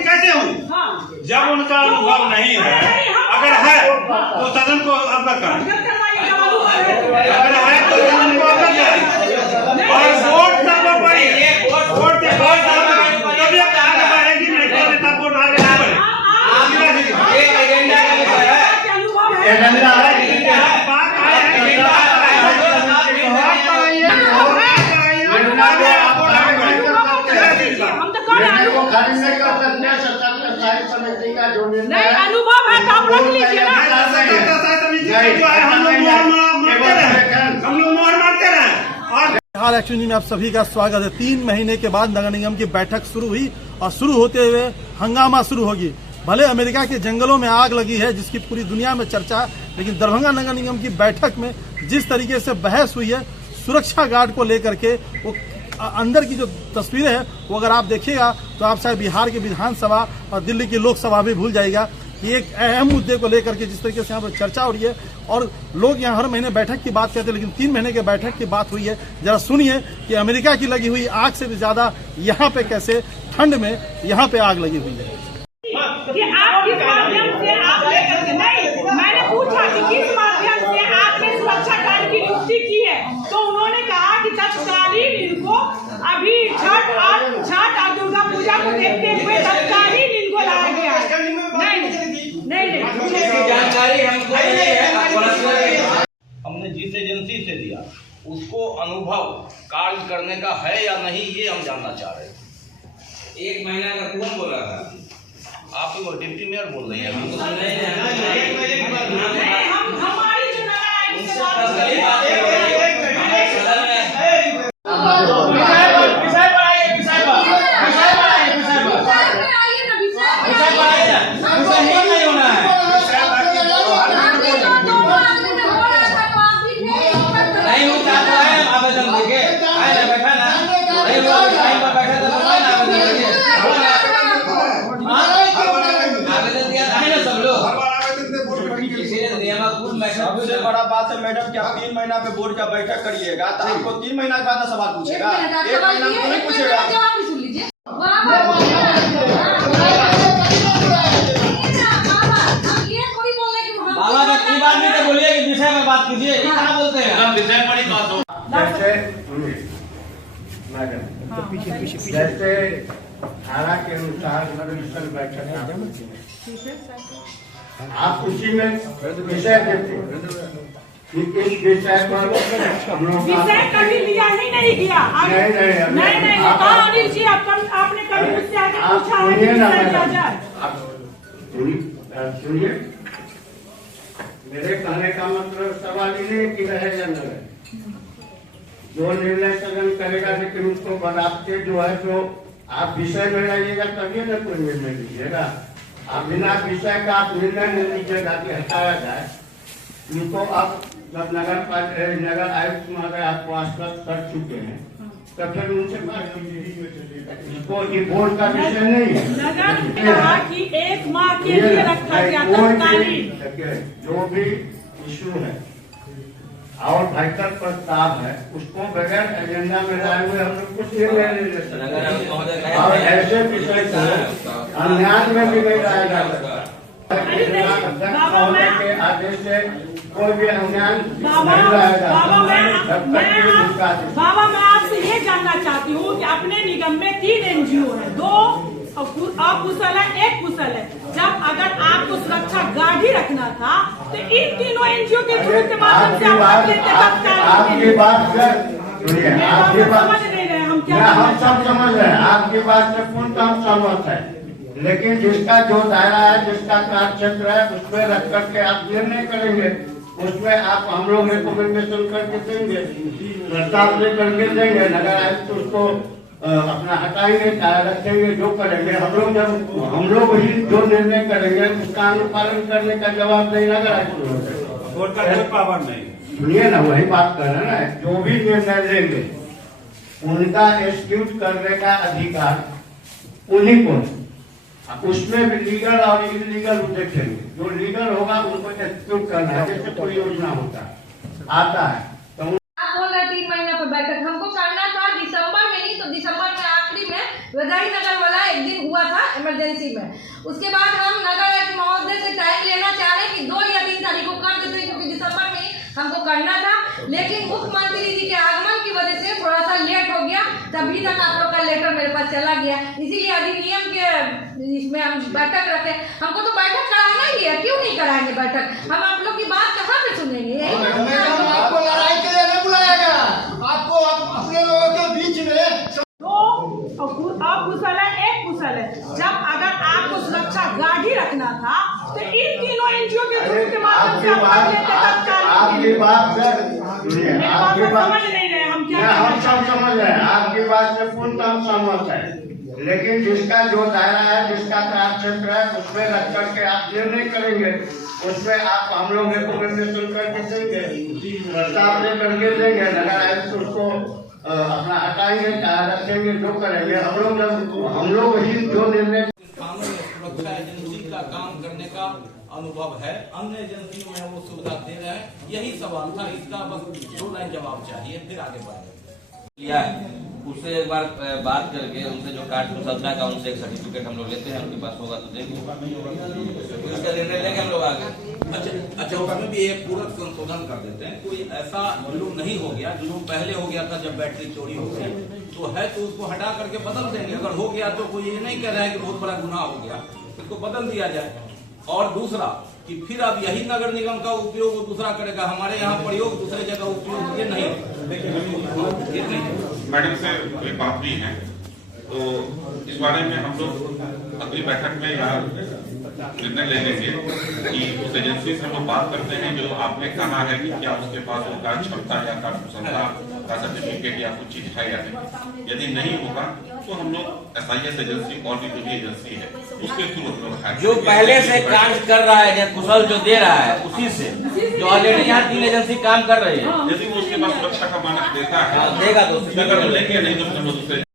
कैसे हुई? जब उनका अनुभव नहीं है, अगर है तो सदन को अवगत करें, अगर है तो सदन को अवगत करें और वोट तब पड़ी, वोट के बाद तभी आगे बढ़ेगी, नहीं तो नेता वोट आगे नहीं बढ़े। एजेंडा है, बात आए नहीं अनुभव है तो आप रख लीजिए ना। हाल एक्शन न्यूज़ में आप सभी का स्वागत है। 3 महीने के बाद नगर निगम की बैठक शुरू हुई और शुरू होते हुए हंगामा शुरू होगी। भले अमेरिका के जंगलों में आग लगी है जिसकी पूरी दुनिया में चर्चा है, लेकिन दरभंगा नगर निगम की बैठक में जिस तरीके से बहस हुई है सुरक्षा गार्ड को लेकर के, वो अंदर की जो तस्वीरें हैं वो अगर आप देखिएगा तो आप शायद बिहार की विधानसभा और दिल्ली की लोकसभा भी भूल जाएगा। ये एक अहम मुद्दे को लेकर के जिस तरीके से यहाँ पर चर्चा हो रही है और लोग यहाँ हर महीने बैठक की बात करते हैं, लेकिन 3 महीने के बैठक की बात हुई है। जरा सुनिए कि अमेरिका की लगी हुई आग से भी ज्यादा यहाँ पे कैसे ठंड में यहाँ पे आग लगी हुई है। कि आप किस माध्यम से आप लेकर के नहीं, मैंने पूछा कि किस माध्यम से आपने सुरक्षा गार्ड की नियुक्ति की है, तो उन्होंने कहा कि तत्कालीन इनको अभी छठ और दुर्गा पूजा को देखते हुए तत्कालीन इनको लाया गया। नहीं जानकारी हमको हमने जिस एजेंसी से दिया उसको अनुभव कार्य करने का है या नहीं, ये हम जानना चाह रहे हैं। 1 महीना का कौन बोला था? आप तो डिप्टी मेयर बोल रही हैं। हमारी जो सबसे बड़ा बात है मैडम कि आप 3 महीना पे बोर्ड का बैठक करिएगा तो आपको 3 महीना के बाद सवाल पूछेगा, 1 महीना में नहीं पूछेगा। बाबा का की बात नहीं तो बोलिए कि विषय में बात कीजिए, ये क्या बोलते हैं? विषय पर ही बात हो। जैसे धारा के अनुसार बैठक आप उसी में विषय देते कि इस विषय पर हम लोग विषय कभी लिया ही नहीं गया। नहीं अनिल जी आपने कभी मुझसे आगे पूछा है कि विषय लिया जाए? सुनिए, मेरे कहने का मतलब सवाल ये नहीं कि रहे या न रहे, जो निर्णय सदन करेगा, लेकिन उसको बनाते जो है तो आप विषय में रहिएगा तभी न कोई निर्णय लीजिएगा। आप बिना विषय का आप निर्णय नहीं लीजिएगा कि हटाया जाए। इनको अब जब नगर आयुक्त महोदय आपको आश्वस्त कर चुके हैं तो फिर उनसे बात कीजिए। इसको ये बोर्ड का विषय नहीं है। नगर कहा कि 1 माह के लिए रखा गया तत्कालीन। जो भी इशू है और बेहतर प्रस्ताव है उसको बगैर एजेंडा में लाए हुए हम लोग कुछ निर्णय नहीं ले सकते और ऐसे विषय को अन्याय में भी नहीं लाया जा सकता। के आदेश से कोई भी अन्याय नहीं लाया जा सकता। बाबा मैं आपसे ये जानना चाहती हूँ कि अपने निगम में 3 NGO है, 2 अकुशल है, 1 कुशल है। जब अगर आपको सुरक्षा गार्ड ही रखना था तो इन तीनों NGO के थ्रू के माध्यम से आप लेते आपकी बात समझ नहीं रहे हम क्या हम सब समझ रहे हैं, आपकी बात से पूर्ण हम सहमत है, लेकिन जिसका जो दायरा है, जिसका कार्य क्षेत्र है उसमें रख करके आप निर्णय करेंगे, उसमें आप हम लोग रिकमेंडेशन करके देंगे, प्रस्ताव लेकर के देंगे, नगर आयुक्त उसको अपना हटाएंगे, चाहे रखेंगे, जो करेंगे हम लोग ही जो निर्णय करेंगे उसका अनुपालन करने का जवाब नहीं नगर आयुक्त पावर नहीं। सुनिए ना, वही बात कर रहे हैं ना, जो भी निर्णय लेंगे उनका एक्सिक्यूट करने का अधिकार उन्हीं को है। उसमें भी लीगल और इलीगल देखेंगे, जो लीगल होगा उनको एक्सिक्यूट करना है। जैसे कोई योजना होता आता है तो 3 महीना पर बैठक हमको करना था दिसंबर में, नहीं तो वैदाही नगर वाला एक दिन हुआ था इमरजेंसी में। उसके बाद हम नगर आयुक्त महोदय से टाइम लेना चाह रहे कि 2 या 3 तारीख को कर देते, क्योंकि दिसंबर में हमको करना था, लेकिन मुख्यमंत्री जी के आगमन की वजह से थोड़ा सा लेट हो गया, तभी तक आप लोग का लेटर मेरे पास चला गया। इसीलिए अधिनियम के इसमें हम बैठक रखे। हमको तो बैठक कराना ही है, क्यों नहीं कराएंगे बैठक? हम आप लोग की बात कहाँ पे सुनेंगे? यही आपको लड़ाई के लिए नहीं बुलाया गया, आपको अपने लोगों के बीच में अब कुशल है, एक कुशल है। जब अगर आपको सुरक्षा गार्ड ही रखना था तो इन तीनों एनजीओ के ग्रुप के माध्यम से आपकी बात समझ नहीं रहे हम क्या हम सब समझ रहे हैं, आपकी बात से पूर्ण हम सहमत है, लेकिन जिसका जो दायरा है, जिसका कार्यक्षेत्र है, उसमें रख करके आप निर्णय करेंगे, उसमें आप हम लोग रिकमेंडेशन करके देंगे, प्रस्ताव दे करके देंगे, नगर आयुक्त उसको अपना हटाएंगे, रखेंगे, जो करेंगे हम लोग ही जो निर्णय। कानून सुरक्षा एजेंसी का काम करने का अनुभव है, अन्य एजेंसियों में वो सुविधा दे रहे हैं। यही सवाल था, इसका बस 2 लाइन जवाब चाहिए, फिर आगे बढ़ेंगे। लिया है उससे एक बार बात करके उनसे जो कार्ड कुशलता का उनसे एक सर्टिफिकेट हम लोग लेते हैं, उनके पास होगा तो देंगे, उसका निर्णय लेंगे हम लोग आगे। अच्छा उसमें भी एक पूरक संशोधन कर देते हैं। कोई ऐसा जुलूम नहीं हो गया, जुलूम पहले हो गया था जब बैटरी चोरी हो गई तो है, तो उसको हटा करके बदल देंगे। अगर हो गया तो कोई ये नहीं कह रहा है कि बहुत बड़ा गुनाह हो गया, इसको बदल दिया जाए। और दूसरा कि फिर अब यही नगर निगम का उपयोग वो दूसरा करेगा, हमारे यहाँ प्रयोग दूसरे जगह उपयोग ये नहीं। मैडम से कोई बात भी है, तो इस बारे में हम लोग अगली बैठक में निर्णय ले लेंगे कि उस एजेंसी से हम लोग बात करते हैं जो आपने कहा है कि क्या उसके पास वो कार्य क्षमता या कार्य कुशलता का सर्टिफिकेट या कुछ चीज है या नहीं। यदि नहीं होगा तो हम लोग SIS एजेंसी और भी कोई भी एजेंसी है उसके थ्रू हम लोग जो पहले से कार्य कर रहा है, कुशल जो दे रहा है उसी से, जो ऑलरेडी यहाँ 3 एजेंसी काम कर रही है, यदि वो उसके पास सुरक्षा का मानक देता है देगा तो लेंगे, नहीं तो हम लोग दूसरे